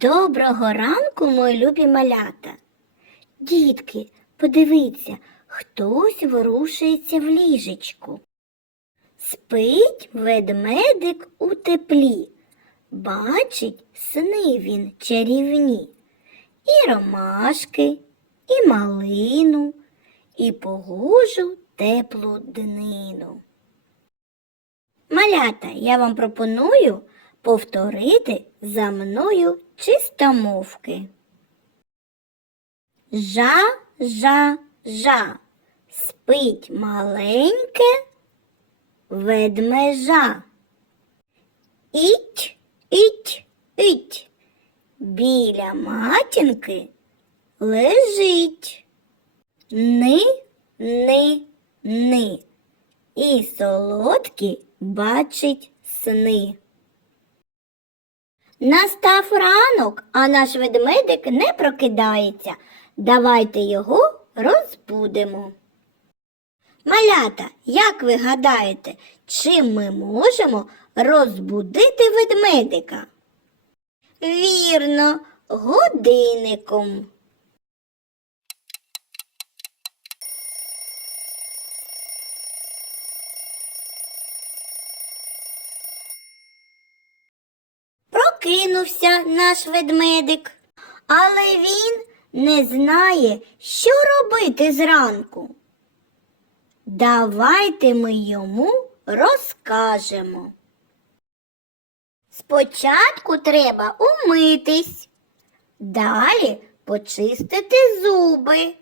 Доброго ранку, мої любі малята. Дітки, подивіться, хтось ворушується в ліжечку. Спить ведмедик у теплі, бачить сни він чарівні, і ромашки, і малину, і погожу теплу днину. Малята, я вам пропоную повторити за мною чистомовки. Жа, жа, жа, спить маленьке ведмежа. Іть, іть, іть, біля матінки лежить. Ни, ни, ни, і солодкі бачить сни. Настав ранок, а наш ведмедик не прокидається. Давайте його розбудемо. Малята, як ви гадаєте, чим ми можемо розбудити ведмедика? Вірно, годинником. Прокинувся наш ведмедик, але він не знає, що робити зранку. Давайте ми йому розкажемо. Спочатку треба умитись, далі почистити зуби,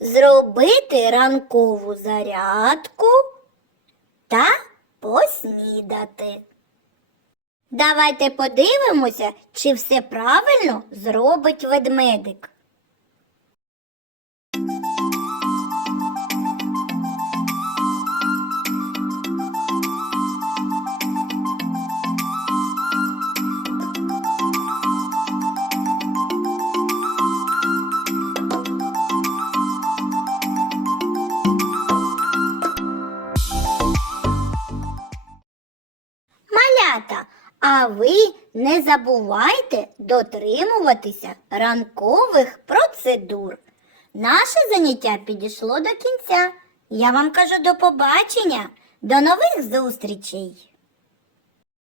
зробити ранкову зарядку та поснідати. Давайте подивимося, чи все правильно зробить ведмедик. Малята, а ви не забувайте дотримуватися ранкових процедур. Наше заняття підійшло до кінця. Я вам кажу до побачення, до нових зустрічей!